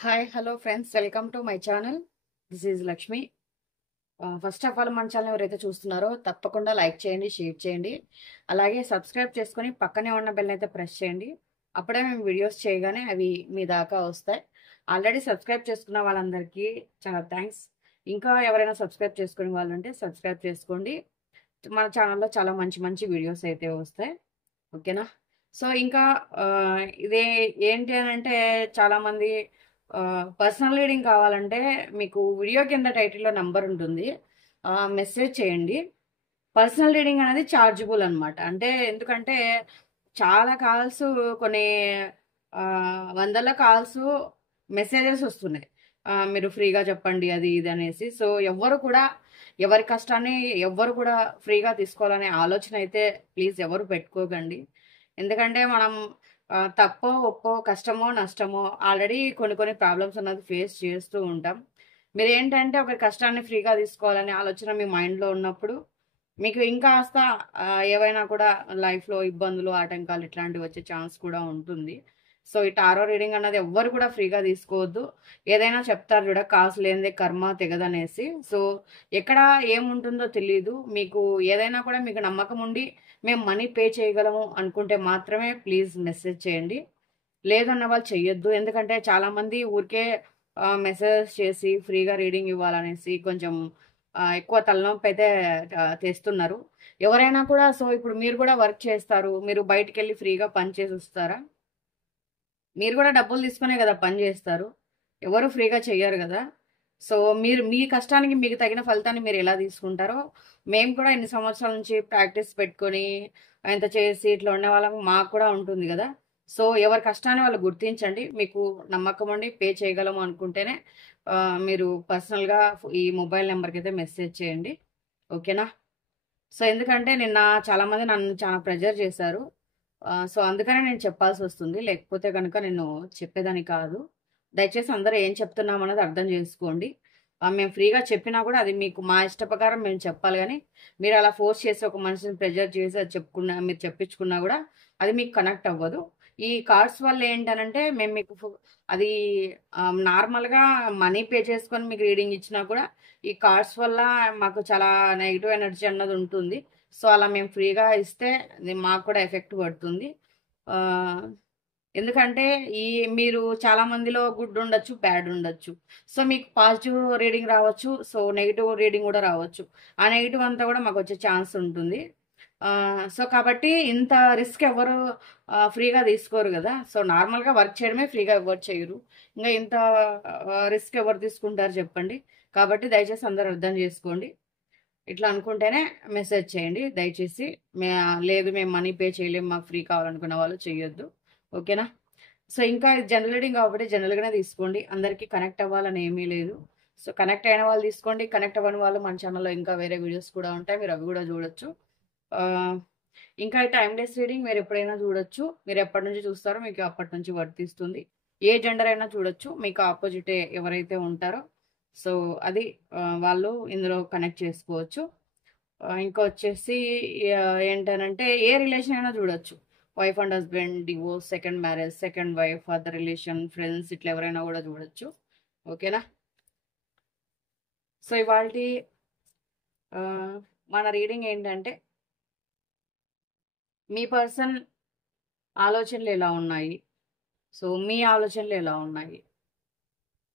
Hi hello friends, welcome to my channel. This is Lakshmi. First of all మన channel ఎవరైతే చూస్తున్నారో తప్పకుండా like చేయండి, షేర్ చేయండి, అలాగే సబ్స్క్రైబ్ చేసుకొని పక్కనే ఉన్న బెల్ అయితే ప్రెస్ చేయండి. అప్పుడే మేము వీడియోస్ చేయగానే అవి మీ దాకా వస్తాయి. ఆల్రెడీ సబ్స్క్రైబ్ చేసుకున్న వాళ్ళందరికీ చాలా థ్యాంక్స్. ఇంకా ఎవరైనా సబ్స్క్రైబ్ చేసుకునే వాళ్ళు ఉంటే సబ్స్క్రైబ్ చేసుకోండి. మన ఛానల్లో చాలా మంచి మంచి వీడియోస్ అయితే వస్తాయి. ఓకేనా? సో ఇంకా ఆ, ఇదే ఏంటి అని అంటే చాలామంది పర్సనల్ రీడింగ్ కావాలంటే మీకు వీడియో కింద టైటిల్లో నంబర్ ఉంటుంది, మెసేజ్ చేయండి. పర్సనల్ రీడింగ్ అనేది చార్జబుల్ అనమాట. అంటే ఎందుకంటే చాలా కాల్స్, కొన్ని ఆ, వందల కాల్స్, మెసేజెస్ వస్తున్నాయి. మీరు ఫ్రీగా చెప్పండి అది ఇది అనేసి. సో ఎవ్వరు కూడా ఎవరి కష్టాన్ని ఎవ్వరు కూడా ఫ్రీగా తీసుకోవాలనే ఆలోచన అయితే ప్లీజ్ ఎవరు పెట్టుకోకండి. ఎందుకంటే మనం తప్పో ఒప్పో, కష్టమో నష్టమో ఆల్రెడీ కొన్ని కొన్ని ప్రాబ్లమ్స్ అన్నది ఫేస్ చేస్తూ ఉంటాం. మీరు ఏంటంటే ఒకరి కష్టాన్ని ఫ్రీగా తీసుకోవాలనే ఆలోచన మీ మైండ్లో ఉన్నప్పుడు మీకు ఇంకాస్త ఏవైనా కూడా లైఫ్లో ఇబ్బందులు, ఆటంకాలు ఇట్లాంటివి వచ్చే ఛాన్స్ కూడా ఉంటుంది. సో ఈ టారో రీడింగ్ అన్నది ఎవ్వరు కూడా ఫ్రీగా తీసుకోవద్దు. ఏదైనా చెప్తారు చూడ, కాసు లేనిదే కర్మ తెగదనేసి. సో ఎక్కడ ఏముంటుందో తెలియదు. మీకు ఏదైనా కూడా మీకు నమ్మకం ఉండి మేము మనీ పే చేయగలము అనుకుంటే మాత్రమే ప్లీజ్ మెసేజ్ చేయండి. లేదన్న వాళ్ళు చెయ్యొద్దు. ఎందుకంటే చాలామంది ఊరికే మెసేజ్ చేసి ఫ్రీగా రీడింగ్ ఇవ్వాలనేసి కొంచెం ఎక్కువ తలనొప్పి అయితే తెస్తున్నారు. ఎవరైనా కూడా సో ఇప్పుడు మీరు కూడా వర్క్ చేస్తారు, మీరు బయటికి వెళ్ళి ఫ్రీగా పని చేసి వస్తారా? మీరు కూడా డబ్బులు తీసుకునే కదా పని చేస్తారు. ఎవరు ఫ్రీగా చెయ్యరు కదా. సో మీరు మీ కష్టానికి మీకు తగిన ఫలితాన్ని మీరు ఎలా తీసుకుంటారో, మేము కూడా ఇన్ని సంవత్సరాల నుంచి ప్రాక్టీస్ పెట్టుకొని ఇంత చేసి ఇట్లా ఉండే వాళ్ళం మాకు కూడా ఉంటుంది కదా. సో ఎవరి కష్టాన్ని వాళ్ళు గుర్తించండి. మీకు నమ్మకం ఉండి పే చేయగలము అనుకుంటేనే మీరు పర్సనల్గా ఈ మొబైల్ నెంబర్కి అయితే మెసేజ్ చేయండి. ఓకేనా? సో ఎందుకంటే నిన్న చాలామంది నన్ను చాలా ప్రెజర్ చేశారు. సో అందుకనే నేను చెప్పాల్సి వస్తుంది. లేకపోతే కనుక నేను చెప్పేదాన్ని కాదు. దయచేసి అందరూ ఏం చెప్తున్నామన్నది అర్థం చేసుకోండి. మేము ఫ్రీగా చెప్పినా కూడా అది మీకు మా ఇష్ట ప్రకారం మేము చెప్పాలి గానీ, మీరు అలా ఫోర్స్ చేసి ఒక మనిషిని ప్రెజర్ చేసి అది మీరు చెప్పించుకున్నా కూడా అది మీకు కనెక్ట్ అవ్వదు. ఈ కార్డ్స్ వల్ల ఏంటనంటే మేము మీకు అది నార్మల్‌గా మనీ పే చేసుకొని మీకు రీడింగ్ ఇచ్చినా కూడా ఈ కార్డ్స్ వల్ల మాకు చాలా నెగెటివ్ ఎనర్జీ అన్నది ఉంటుంది. సో అలా మేము ఫ్రీగా ఇస్తే అది మాకు కూడా ఎఫెక్ట్ పడుతుంది. ఆహ్, ఎందుకంటే ఈ మీరు చాలా మందిలో గుడ్ ఉండొచ్చు, బ్యాడ్ ఉండొచ్చు. సో మీకు పాజిటివ్ రీడింగ్ రావచ్చు. సో నెగెటివ్ రీడింగ్ కూడా రావచ్చు. ఆ నెగెటివ్ అంతా కూడా మాకొచ్చే ఛాన్స్ ఉంటుంది. సో కాబట్టి ఇంత రిస్క్ ఎవరు ఫ్రీగా తీసుకోరు గదా. సో నార్మల్‌గా వర్క్ చేయడమే ఫ్రీగా ఎవ్వరు చేయరు. ఇంగా ఇంత రిస్క్ ఎవరు తీసుకుంటారు చెప్పండి. కాబట్టి దయచేసి అందరూ అర్థం చేసుకోండి. ఇట్లా అనుకుంటేనే మెసేజ్ చేయండి దయచేసి. లేదు మేము మనీ పే చేయలేము, మాకు ఫ్రీ కావాలనుకున్న వాళ్ళు చెయ్యొద్దు. ఓకేనా? సో ఇంకా జనరల్ రీడింగ్ కాబట్టి జనరల్‌గానే తీసుకోండి. అందరికీ కనెక్ట్ అవ్వాలని ఏమీ లేదు. సో కనెక్ట్ అయిన వాళ్ళు తీసుకోండి. కనెక్ట్ అవ్వని వాళ్ళు మన ఛానల్‌లో ఇంకా వేరే వీడియోస్ కూడా ఉంటాయి. మీరు అవి కూడా చూడొచ్చు. ఆహ్, ఇంకా టైమ్‌లెస్ రీడింగ్ మీరెప్పుడైనా చూడొచ్చు. మీరెప్పటి నుంచి చూస్తారో మీకు అప్పటి నుంచి వర్తిస్తుంది. ఏ జెండర్ అయినా చూడొచ్చు. మీకు ఆపోజిటే ఎవరైతే ఉంటారో సో అది వాళ్ళు ఇందులో కనెక్ట్ చేసుకోవచ్చు. ఇంకా వచ్చేసి ఏంటనంటే ఏ రిలేషన్ అయినా చూడొచ్చు. Wife and husband, divorce, second marriage, second wife, other relation, friends ఇట్లా ఎవరైనా కూడా చూడొచ్చు. ఓకేనా? సో ఇవాల్టి మన రీడింగ్ ఏంటంటే మీ పర్సన్ ఆలోచనలు ఎలా ఉన్నాయి, సో మీ ఆలోచనలు ఎలా ఉన్నాయి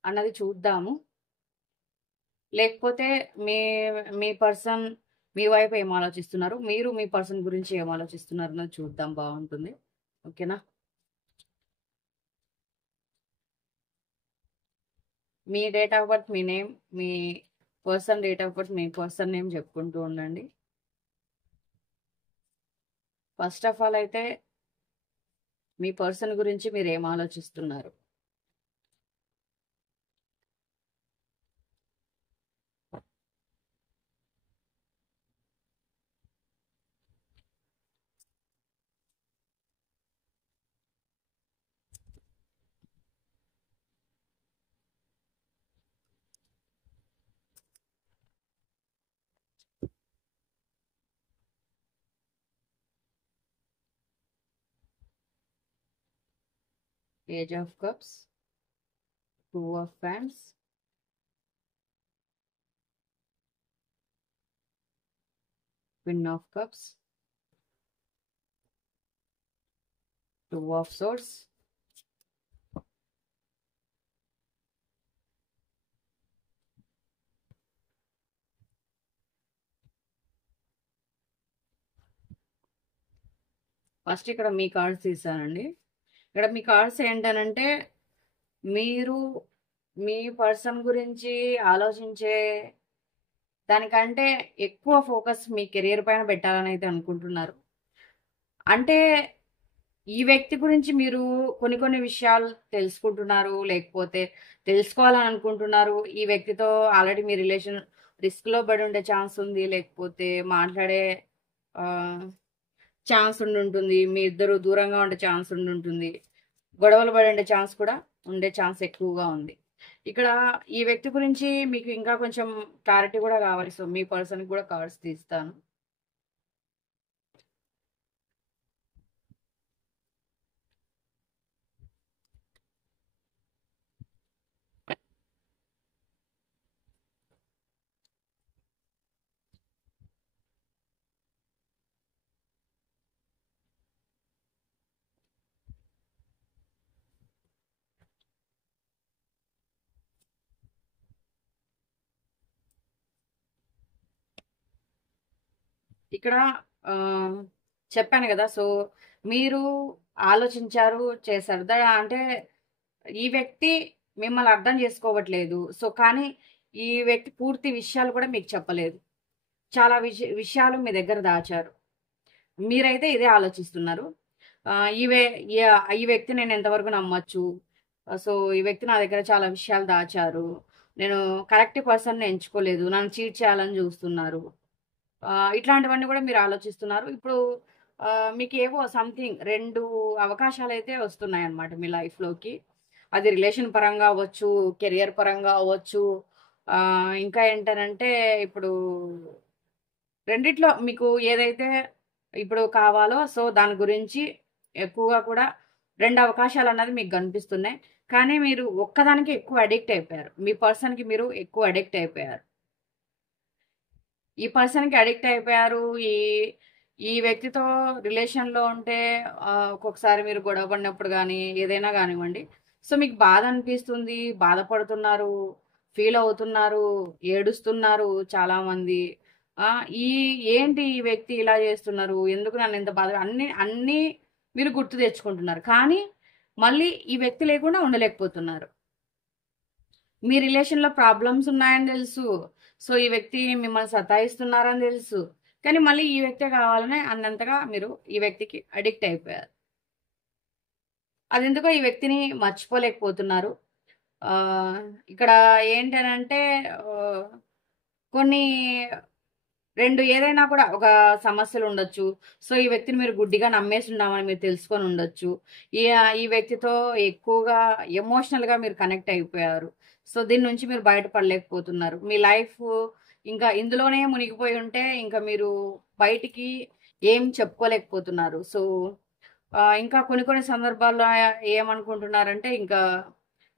అన్నది చూద్దాము. లేకపోతే మీ మీ పర్సన్ మీ వైపు ఏం ఆలోచిస్తున్నారు, మీరు మీ పర్సన్ గురించి ఏం ఆలోచిస్తున్నారు అన్నది చూద్దాం, బాగుంటుంది. ఓకేనా? మీ డేట్ ఆఫ్ బర్త్, మీ నేమ్, మీ పర్సన్ డేట్ ఆఫ్ బర్త్, మీ పర్సన్ నేమ్ చెప్పుకుంటూ ఉండండి. ఫస్ట్ ఆఫ్ ఆల్ అయితే మీ పర్సన్ గురించి మీరు ఏం ఆలోచిస్తున్నారు? Age of cups, Two of Wands, Queen of Cups, Two of Swords, first ఇక్కడ మీ కార్డ్స్ తీసానండి. ఇక్కడ మీ కార్డ్స్ ఏంటనంటే మీరు మీ పర్సన్ గురించి ఆలోచించే దానికంటే ఎక్కువ ఫోకస్ మీ కెరియర్ పైన పెట్టాలని అయితే అనుకుంటున్నారు. అంటే ఈ వ్యక్తి గురించి మీరు కొన్ని కొన్ని విషయాలు తెలుసుకుంటున్నారు, లేకపోతే తెలుసుకోవాలని అనుకుంటున్నారు. ఈ వ్యక్తితో ఆల్రెడీ మీ రిలేషన్ రిస్క్లో పడి ఉండే ఛాన్స్ ఉంది, లేకపోతే మాట్లాడే ఛాన్స్ ఉంటుంది, మీ ఇద్దరు దూరంగా ఉండే ఛాన్స్ ఉంటుంది, గొడవలు పడి ఉండే ఛాన్స్ కూడా ఉండే ఛాన్స్ ఎక్కువగా ఉంది. ఇక్కడ ఈ వ్యక్తి గురించి మీకు ఇంకా కొంచెం క్లారిటీ కూడా కావాలి. సో మీ పర్సన్కి కూడా కార్డ్స్ తీస్తాను. ఇక్కడ చెప్పాను కదా, సో మీరు ఆలోచించారు, చేశారు. అంటే ఈ వ్యక్తి మిమ్మల్ని అర్థం చేసుకోవట్లేదు. సో కానీ ఈ వ్యక్తి పూర్తి విషయాలు కూడా మీకు చెప్పలేదు. చాలా విషయాలు మీ దగ్గర దాచారు. మీరైతే ఇదే ఆలోచిస్తున్నారు. ఈ వ్యక్తి నేను ఎంతవరకు నమ్మచ్చు, సో ఈ వ్యక్తి నా దగ్గర చాలా విషయాలు దాచారు, నేను కరెక్ట్ పర్సన్ ఎంచుకోలేదు, నన్ను చీట్ చేయాలని చూస్తున్నారు. ఇట్లాంటివన్నీ కూడా మీరు ఆలోచిస్తున్నారు. ఇప్పుడు మీకు ఏవో సంథింగ్ 2 అవకాశాలు అయితే వస్తున్నాయి అన్నమాట మీ లైఫ్లోకి. అది రిలేషన్ పరంగా అవ్వచ్చు, కెరియర్ పరంగా అవ్వచ్చు. ఇంకా ఏంటనంటే ఇప్పుడు రెండిట్లో మీకు ఏదైతే ఇప్పుడు కావాలో సో దాని గురించి ఎక్కువగా కూడా 2 అవకాశాలు అన్నది మీకు కనిపిస్తున్నాయి. కానీ మీరు ఒక్కదానికి ఎక్కువ అడిక్ట్ అయిపోయారు. మీ పర్సన్కి మీరు ఎక్కువ అడిక్ట్ అయిపోయారు. ఈ పర్సన్కి అడిక్ట్ అయిపోయారు. ఈ వ్యక్తితో రిలేషన్లో ఉంటే ఒక్కొక్కసారి మీరు గొడవ పడినప్పుడు కానీ ఏదైనా కానివ్వండి, సో మీకు బాధ అనిపిస్తుంది, బాధపడుతున్నారు, ఫీల్ అవుతున్నారు, ఏడుస్తున్నారు చాలామంది. ఏంటి ఈ వ్యక్తి ఇలా చేస్తున్నారు, ఎందుకు నన్ను ఇంత బాధ, అన్నీ మీరు గుర్తు తెచ్చుకుంటున్నారు. కానీ మళ్ళీ ఈ వ్యక్తి లేకుండా ఉండలేకపోతున్నారు. మీ రిలేషన్లో ప్రాబ్లమ్స్ ఉన్నాయని తెలుసు, సో ఈ వ్యక్తి మిమ్మల్ని సతాయిస్తున్నారని తెలుసు, కానీ మళ్ళీ ఈ వ్యక్తే కావాలనే అన్నంతగా మీరు ఈ వ్యక్తికి అడిక్ట్ అయిపోయారు. అదెందుకో ఈ వ్యక్తిని మర్చిపోలేకపోతున్నారు. ఇక్కడ ఏంటనంటే కొన్ని 2 ఏదైనా కూడా ఒక సమస్యలు ఉండొచ్చు. సో ఈ వ్యక్తిని మీరు గుడ్డిగా నమ్మేసి ఉన్నామని మీరు తెలుసుకొని ఉండొచ్చు. ఈ వ్యక్తితో ఎక్కువగా ఎమోషనల్గా మీరు కనెక్ట్ అయిపోయారు. సో దీని నుంచి మీరు బయటపడలేకపోతున్నారు. మీ లైఫ్ ఇంకా ఇందులోనే మునిగిపోయి ఉంటే ఇంకా మీరు బయటికి ఏం చెప్పుకోలేకపోతున్నారు. సో ఇంకా కొన్ని సందర్భాల్లో ఏమనుకుంటున్నారంటే ఇంకా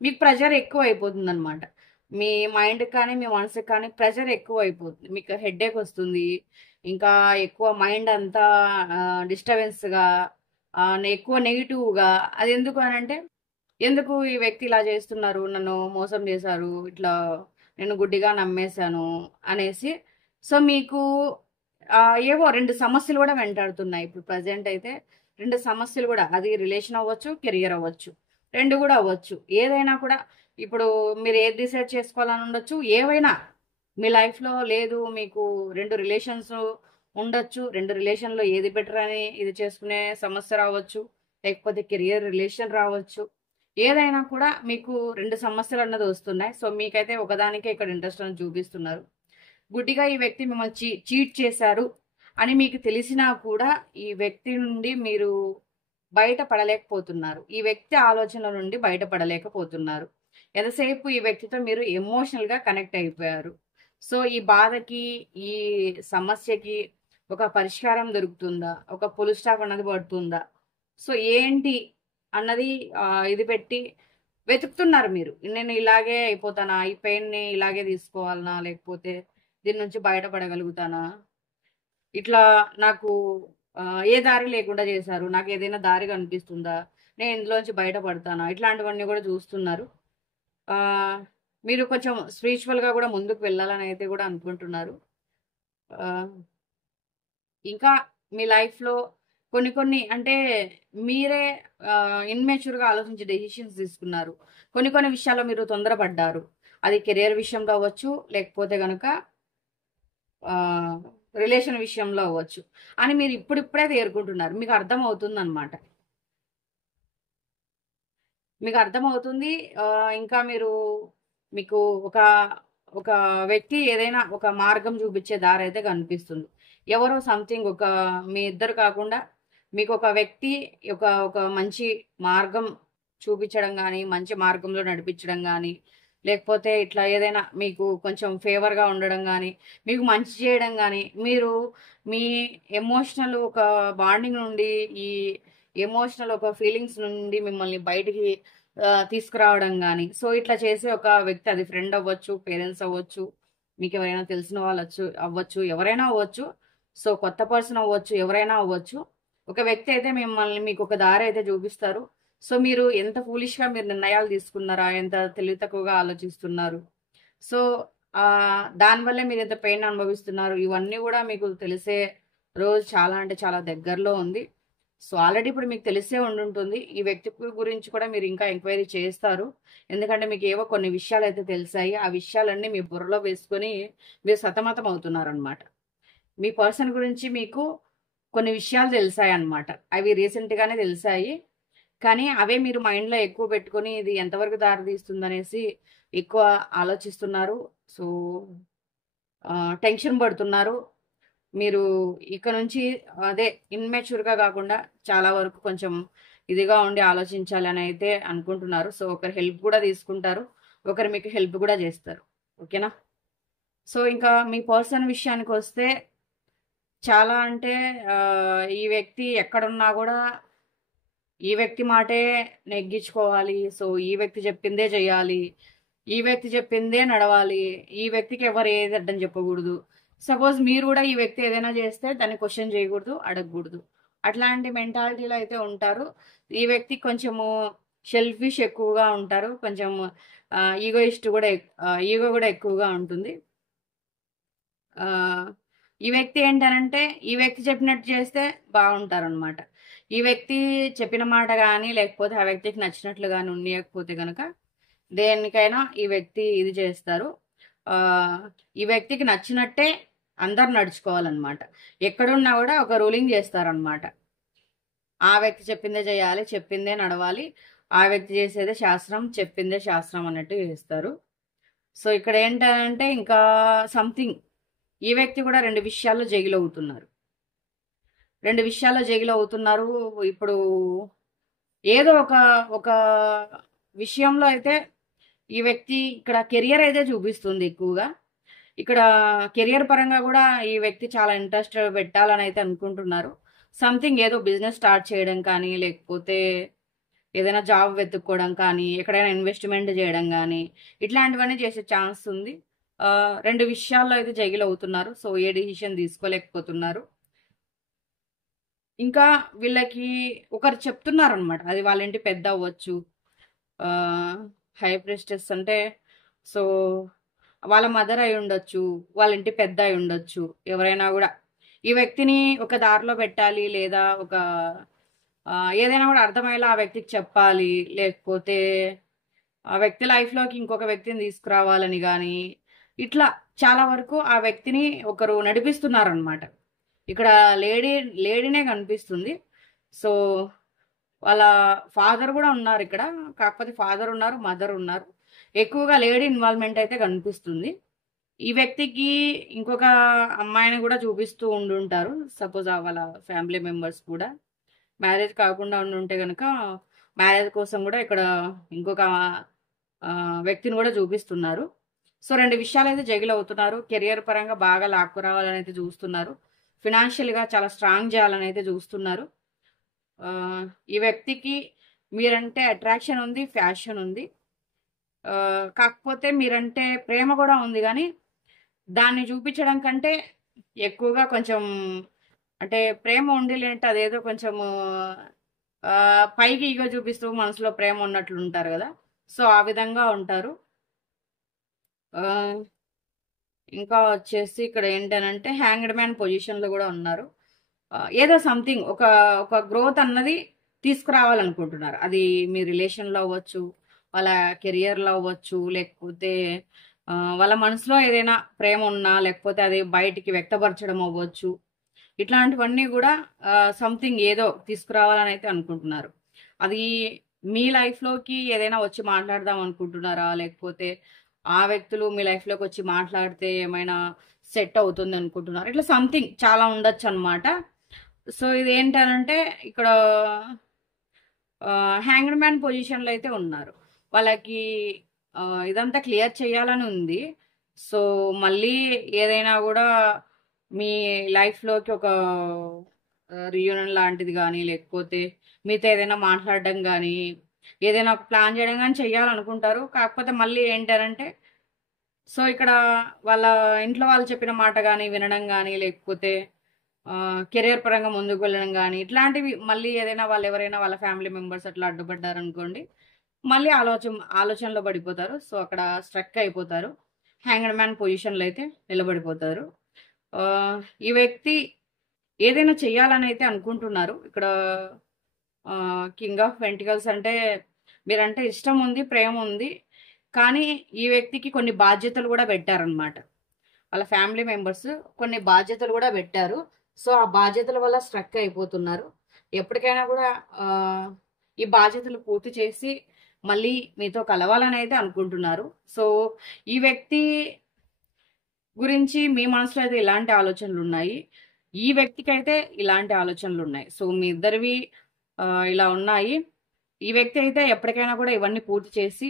మీకు ప్రెషర్ ఎక్కువ అయిపోతుంది అనమాట. మీ మైండ్కి కానీ మీ మనసుకి కానీ ప్రెషర్ ఎక్కువ అయిపోతుంది. మీకు హెడ్ఏక్ వస్తుంది, ఇంకా ఎక్కువ మైండ్ అంతా డిస్టర్బెన్స్గా, ఎక్కువ నెగిటివ్గా. అది ఎందుకు అని అంటే, ఎందుకు ఈ వ్యక్తి ఇలా చేస్తున్నారు, నన్ను మోసం చేశారు, ఇట్లా నేను గుడ్డిగా నమ్మేశాను అనేసి. సో మీకు ఏవో 2 సమస్యలు కూడా వెంటాడుతున్నాయి. ఇప్పుడు ప్రజెంట్ అయితే 2 సమస్యలు కూడా, అది రిలేషన్ అవ్వచ్చు, కెరియర్ అవ్వచ్చు, 2 కూడా అవ్వచ్చు. ఏదైనా కూడా ఇప్పుడు మీరు ఏది డిసైడ్ చేసుకోవాలని ఉండొచ్చు. ఏవైనా మీ లైఫ్లో లేదు, మీకు 2 రిలేషన్స్ ఉండొచ్చు. 2 రిలేషన్లో ఏది బెటర్ అని ఇది చేసుకునే సమస్య రావచ్చు, లేకపోతే కెరియర్ రిలేషన్ రావచ్చు. ఏదైనా కూడా మీకు 2 సమస్యలు అన్నది వస్తున్నాయి. సో మీకైతే ఒకదానికే ఇక్కడ ఇంట్రెస్ట్ అని చూపిస్తున్నారు. గుడ్డిగా ఈ వ్యక్తి మిమ్మల్ని చీట్ చేశారు అని మీకు తెలిసినా కూడా ఈ వ్యక్తి నుండి మీరు బయటపడలేకపోతున్నారు. ఈ వ్యక్తి ఆలోచనల నుండి బయటపడలేకపోతున్నారు. ఎంతసేపు ఈ వ్యక్తితో మీరు ఎమోషనల్గా కనెక్ట్ అయిపోయారు. సో ఈ బాధకి, ఈ సమస్యకి ఒక పరిష్కారం దొరుకుతుందా, ఒక పుల్ స్టాప్ అన్నది పడుతుందా, సో ఏంటి అన్నది ఇది పెట్టి వెతుకుతున్నారు మీరు. నేను ఇలాగే అయిపోతానా? ఈ పెయిన్‌ని ఇలాగే తీసుకోవాలనా? లేకపోతే దీని నుంచి బయటపడగలుగుతానా? ఇట్లా నాకు ఏ దారి లేకుండా చేశారు. నాకేదైనా దారి కనిపిస్తుందా? నేను ఇందులోంచి బయటపడతానా? ఇట్లాంటివన్నీ గూడా చూస్తున్నారు. ఆహ్, మీరు కొంచెం స్పిరిచువల్‌గా గూడా ముందుకు వెళ్ళాలని అయితే గూడా అనుకుంటున్నారు. ఆహ్, ఇంకా మీ లైఫ్‌లో కొన్ని కొన్ని అంటే మీరే ఇమ్మెచ్యూర్‌గా ఆలోచించి డెసిషన్స్ తీసుకున్నారు. కొన్ని కొన్ని విషయాల్లో మీరు తొందరపడ్డారు. అది కెరియర్ విషయంలో అవ్వచ్చు, లేకపోతే గనక ఆహ్, రిలేషన్ విషయంలో అవ్వచ్చు. అని మీరు ఇప్పుడిప్పుడే తేరుకుంటున్నారు. మీకు అర్థమవుతుందనమాట. మీకు అర్థమవుతుంది. ఇంకా మీకు ఒక ఒక వ్యక్తి ఏదైనా ఒక మార్గం చూపించే దారైతే కనిపిస్తుంది. ఎవరో సంథింగ్ మీ ఇద్దరు కాకుండా మీకొక వ్యక్తి ఒక మంచి మార్గం చూపించడం గానీ, మంచి మార్గంలో నడిపించడం గానీ, లేకపోతే ఇట్లా ఏదైనా మీకు కొంచెం ఫేవర్‌గా ఉండడం గానీ, మీకు మంచి చేయడం గానీ, మీరు మీ ఎమోషనల్ ఒక బాండింగ్ నుండి ఈ ఎమోషనల్ ఒక ఫీలింగ్స్ నుండి మిమ్మల్ని బయటికి తీసుకురావడం గాని, సో, ఇట్లా చేసే ఒక వ్యక్తి అది ఫ్రెండ్ అవ్వచ్చు, పేరెంట్స్ అవ్వచ్చు, మీకెవరైనా తెలిసిన అవ్వచ్చు, ఎవరైనా అవ్వచ్చు. సో, కొత్త పర్సన్ అవ్వచ్చు, ఎవరైనా అవ్వచ్చు. ఒక వ్యక్తి అయితే మీకొక దారైతే చూపిస్తారు. సో, మీరు ఎంత ఫూలిష్‌గా మీరు నిర్ణయాలు తీసుకున్నారా? ఎంత తెలివి తక్కువగా ఆలోచిస్తున్నారు? సో, దానివల్లే మీరింత పెయిన్ అనుభవిస్తున్నారు. ఇవన్నీ గూడా మీకు తెలిసే రోజు చాలా అంటే చాలా దగ్గరలో ఉంది. సో, ఆల్రెడీ ఇప్పుడు మీకు తెలిసే ఉండుంటుంది. ఈ వ్యక్తి గురించి కూడా మీరు ఇంకా ఎంక్వైరీ చేస్తారు. ఎందుకంటే మీకేవో కొన్ని విషయాలైతే తెలిసాయి. ఆ విషయాలన్నీ మీ బుర్రలో వేసుకొని మీరు సతమతం అవుతున్నారనమాట. మీ పర్సన్ గురించి మీకు కొన్ని విషయాలు తెలిసాయన్నమాట. అవి రీసెంట్‌గానే తెలిసాయి. కానీ అవే మీరు మైండ్‌లో ఎక్కువ పెట్టుకొని ఇది ఎంతవరకు దారి తీస్తుందనేసి ఎక్కువ ఆలోచిస్తున్నారు. సో, టెన్షన్ పడుతున్నారు. మీరు ఇక నుంచి అదే ఇమ్మెచ్యూర్‌గా గాకుండా చాలా వరకు కొంచెం ఇదిగా ఉండి ఆలోచించాలని అయితే అనుకుంటున్నారు. సో, ఒకరి హెల్ప్ గూడా తీసుకుంటారు. ఒకరు మీకు హెల్ప్ గూడా జేస్తారు. ఓకేనా? సో, ఇంకా మీ పర్సన్ విషయానికొస్తే చాలా అంటే ఈ వ్యక్తి ఎక్కడున్నా గూడా ఈ వ్యక్తి మాటే నెగ్గించుకోవాలి. సో, ఈ వ్యక్తి చెప్పిందే చెయ్యాలి. ఈ వ్యక్తి చెప్పిందే నడవాలి. ఈ వ్యక్తికి ఎవరు ఏది అడ్డం చెప్పకూడదు. సపోజ్ మీరు గూడా ఈ వ్యక్తి ఏదైనా చేస్తే దాన్ని క్వెషన్ చేయకూడదు, అడగకూడదు. అట్లాంటి మెంటాలిటీలో అయితే ఉంటారు. ఈ వ్యక్తి కొంచెము షెల్ఫిష్ ఎక్కువగా ఉంటారు. కొంచెం ఈగో గూడా ఎక్కువగా ఉంటుంది. ఆహ్, ఈ వ్యక్తి ఏంటనంటే, ఈ వ్యక్తి చెప్పినట్టు చేస్తే బావుంటారనమాట. ఈ వ్యక్తి చెప్పిన మాట గాని, లేకపోతే ఆ వ్యక్తికి నచ్చినట్లు గాని ఉన్నీయకపోతే గనక, దేనికైనా ఈ వ్యక్తి ఇది చేస్తారు. ఆహ్, ఈ వ్యక్తికి నచ్చినట్టే అందరూ నడుచుకోవాలనమాట. ఎక్కడున్నా గూడా ఒక రూలింగ్ చేస్తారనమాట. ఆ వ్యక్తి చెప్పిందే చేయాలి, చెప్పిందే నడవాలి. ఆ వ్యక్తి చేసేదే శాస్త్రం, చెప్పిందే శాస్త్రం అన్నట్టు చేస్తారు. సో, ఇక్కడ ఏంటనంటే ఇంకా సంథింగ్ ఈ వ్యక్తి కూడా 2 విషయాల్లో జైలవుతున్నారు. 2 విషయాల్లో జైలవుతున్నారు. ఇప్పుడు ఏదో ఒక విషయంలో అయితే ఈ వ్యక్తి ఇక్కడ కెరియర్ అయితే చూపిస్తుంది ఎక్కువగా. ఇక్కడ కెరియర్ పరంగా గూడా ఈ వ్యక్తి చాలా ఇంట్రెస్ట్ పెట్టాలని అయితే అనుకుంటున్నారు. సంథింగ్ ఏదో బిజినెస్ స్టార్ట్ చేయడం కానీ, లేకపోతే ఏదైనా జాబ్ వెతుక్కోవడం కానీ, ఎక్కడైనా ఇన్వెస్ట్‌మెంట్ చేయడం గానీ, ఇట్లాంటివన్నీ చేసే ఛాన్స్ ఉంది. 2 విషయాల్లో అయితే జగిలవుతున్నారు. సో, ఏ డెసిషన్ తీసుకోలేకపోతున్నారు. ఇంకా వీళ్ళకి ఒకరు చెప్తున్నారనమాట. అది వాళ్ళ ఇంటి పెద్ద అవ్వచ్చు. ఆహ్, హై ప్రీస్టెస్ అంటే సో, వాళ్ళ మదర్ అయ్యుండొచ్చు. వాళ్ళ ఇంటి పెద్ద అయ్యుండొచ్చు. ఎవరైనా గూడా. ఈ వ్యక్తిని ఒక దారిలో పెట్టాలి లేదా ఏదైనా గూడా అర్థమయ్యేలా ఆ వ్యక్తికి చెప్పాలి. లేకపోతే ఆ వ్యక్తి లైఫ్‌లోకి ఇంకొక వ్యక్తిని తీసుకురావాలని గాని, ఇట్లా చాలా వరకు ఆ వ్యక్తిని ఒకరు నడిపిస్తున్నారనమాట. ఇక్కడ లేడీనే కనిపిస్తుంది. సో, వాళ్ళ ఫాదర్ గూడా ఉన్నారిక్కడ. కాకపోతే ఫాదర్ ఉన్నారు, మదర్ ఉన్నారు. ఎక్కువగా లేడీ ఇన్వాల్వ్‌మెంట్ అయితే కనిపిస్తుంది. ఈ వ్యక్తికి ఇంకొక అమ్మాయిని గూడా చూపిస్తూ ఉండుంటారు. సపోజ్ వాళ్ళ ఫ్యామిలీ మెంబర్స్ కూడా. మ్యారేజ్ కాకుండా ఉండుంటే గనక, మ్యారేజ్ కోసం గూడా ఇక్కడ ఇంకొక వ్యక్తిని గూడా చూపిస్తున్నారు. సో, 2 విషయాలైతే జగిలవుతున్నారు. కెరియర్ పరంగా బాగా లాక్కురావాలనైతే చూస్తున్నారు. ఫినాన్షియల్‌గా చాలా స్ట్రాంగ్ జేయాలనైతే చూస్తున్నారు. ఈ వ్యక్తికి మీరంటే అట్రాక్షన్ ఉంది, ఫ్యాషన్ ఉంది. కాకపోతే మీరంటే ప్రేమ కూడా ఉంది కానీ దాన్ని చూపించడం కంటే ఎక్కువగా కొంచెం అంటే ప్రేమ ఉండి లేదంటే అదేదో కొంచెము పైకి ఈగో చూపిస్తూ మనసులో ప్రేమ ఉన్నట్లు ఉంటారు కదా. సో ఆ విధంగా ఉంటారు. ఆ, ఇంకా వచ్చేసి ఇక్కడ ఏంటనంటే హ్యాంగ్డ్ మ్యాన్ పొజిషన్లో కూడా ఉన్నారు. ఏదో సంథింగ్ ఒక ఒక గ్రోత్ అన్నది తీసుకురావాలనుకుంటున్నారు. అది మీ రిలేషన్లో అవ్వచ్చు, వాళ్ళ కెరియర్లో అవ్వచ్చు, లేకపోతే వాళ్ళ మనసులో ఏదైనా ప్రేమ ఉన్నా లేకపోతే అది బయటికి వ్యక్తపరచడం అవ్వచ్చు. ఇట్లాంటివన్నీ కూడా సంథింగ్ ఏదో తీసుకురావాలని అయితే అనుకుంటున్నారు. అది మీ లైఫ్లోకి ఏదైనా వచ్చి మాట్లాడదాం అనుకుంటున్నారా, లేకపోతే ఆ వ్యక్తులు మీ లైఫ్లోకి వచ్చి మాట్లాడితే ఏమైనా సెట్ అవుతుంది అనుకుంటున్నారు. ఇట్లా సంథింగ్ చాలా ఉండొచ్చు అనమాట. సో ఇది ఏంటనంటే ఇక్కడ హ్యాంగ్డ్ మ్యాన్ పొజిషన్లో అయితే ఉన్నారు. వాళ్ళకి ఇదంతా క్లియర్ చేయాలని ఉంది. సో మళ్ళీ ఏదైనా కూడా మీ లైఫ్లోకి ఒక రియూనియన్ లాంటిది కానీ లేకపోతే మీతో ఏదైనా మాట్లాడడం కానీ ఏదైనా ఒక ప్లాన్ చేయడం కానీ చెయ్యాలనుకుంటారు. కాకపోతే మళ్ళీ ఏంటంటే సో ఇక్కడ వాళ్ళ ఇంట్లో వాళ్ళు చెప్పిన మాట కానీ వినడం కానీ లేకపోతే కెరియర్ పరంగా ముందుకు వెళ్ళడం కానీ ఇట్లాంటివి మళ్ళీ ఏదైనా వాళ్ళు ఎవరైనా వాళ్ళ ఫ్యామిలీ మెంబర్స్ అట్లా అడ్డుపడ్డారు అనుకోండి, మళ్ళీ ఆలోచనలో పడిపోతారు. సో అక్కడ స్ట్రక్ అయిపోతారు. హ్యాంగ్డ్ మ్యాన్ పొజిషన్లో అయితే నిలబడిపోతారు. ఈ వ్యక్తి ఏదైనా చెయ్యాలని అయితే అనుకుంటున్నారు. ఇక్కడ కింగ్ ఆఫ్ పెంటికల్స్ అంటే మీరంటే ఇష్టం ఉంది, ప్రేమ ఉంది, కానీ ఈ వ్యక్తికి కొన్ని బాధ్యతలు కూడా పెట్టారనమాట. వాళ్ళ ఫ్యామిలీ మెంబర్స్ కొన్ని బాధ్యతలు కూడా పెట్టారు. సో ఆ బాధ్యతల వల్ల స్ట్రక్ అయిపోతున్నారు. ఎప్పటికైనా కూడా ఈ బాధ్యతలు పూర్తి చేసి మళ్ళీ మీతో కలవాలని అయితే అనుకుంటున్నారు. సో ఈ వ్యక్తి గురించి మీ మనసులో అయితే ఇలాంటి ఆలోచనలు ఉన్నాయి, ఈ వ్యక్తికి అయితే ఇలాంటి ఆలోచనలు ఉన్నాయి. సో మీ ఇద్దరివి ఇలా ఉన్నాయి. ఈ వ్యక్తి అయితే ఎప్పటికైనా కూడా ఇవన్నీ పూర్తి చేసి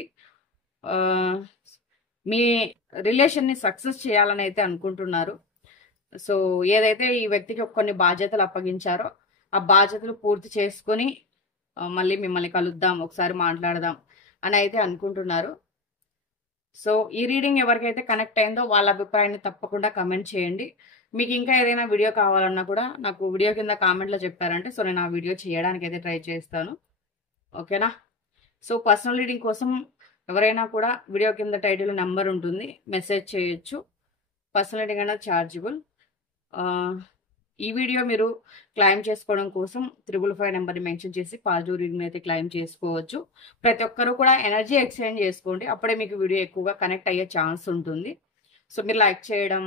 మీ రిలేషన్ని సక్సెస్ చేయాలని అయితే అనుకుంటున్నారు. సో ఏదైతే ఈ వ్యక్తికి కొన్ని బాధ్యతలు అప్పగించారో ఆ బాధ్యతలు పూర్తి చేసుకొని మళ్ళీ మిమ్మల్ని కలుద్దాం, ఒకసారి మాట్లాడదాం అని అయితే అనుకుంటున్నారు. సో ఈ రీడింగ్ ఎవరికైతే కనెక్ట్ అయిందో వాళ్ళ అభిప్రాయాన్ని తప్పకుండా కమెంట్ చేయండి. మీకు ఇంకా ఏదైనా వీడియో కావాలన్నా కూడా నాకు వీడియో కింద కామెంట్లో చెప్పారంటే సో నేను ఆ వీడియో చేయడానికి అయితే ట్రై చేస్తాను. ఓకేనా? సో పర్సనల్ రీడింగ్ కోసం ఎవరైనా కూడా వీడియో కింద టైటిల్ నెంబర్ ఉంటుంది, మెసేజ్ చేయొచ్చు. పర్సనల్ రీడింగ్ అనేది ఛార్జబుల్. ఈ వీడియో మీరు క్లైమ్ చేసుకోవడం కోసం 555 నెంబర్ని మెన్షన్ చేసి పాజిటివ్ రీడింగ్ అయితే క్లైమ్ చేసుకోవచ్చు. ప్రతి ఒక్కరు కూడా ఎనర్జీ ఎక్స్చేంజ్ చేసుకోండి, అప్పుడే మీకు వీడియో ఎక్కువగా కనెక్ట్ అయ్యే ఛాన్స్ ఉంటుంది. సో మీరు లైక్ చేయడం,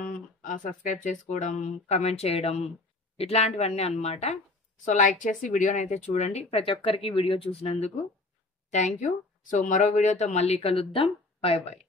సబ్స్క్రైబ్ చేసుకోవడం, కమెంట్ చేయడం ఇట్లాంటివన్నీ అనమాట. సో లైక్ చేసి వీడియోని అయితే చూడండి. ప్రతి ఒక్కరికి వీడియో చూసినందుకు థ్యాంక్ యూ. సో మరో వీడియోతో మళ్ళీ కలుద్దాం. Bye bye.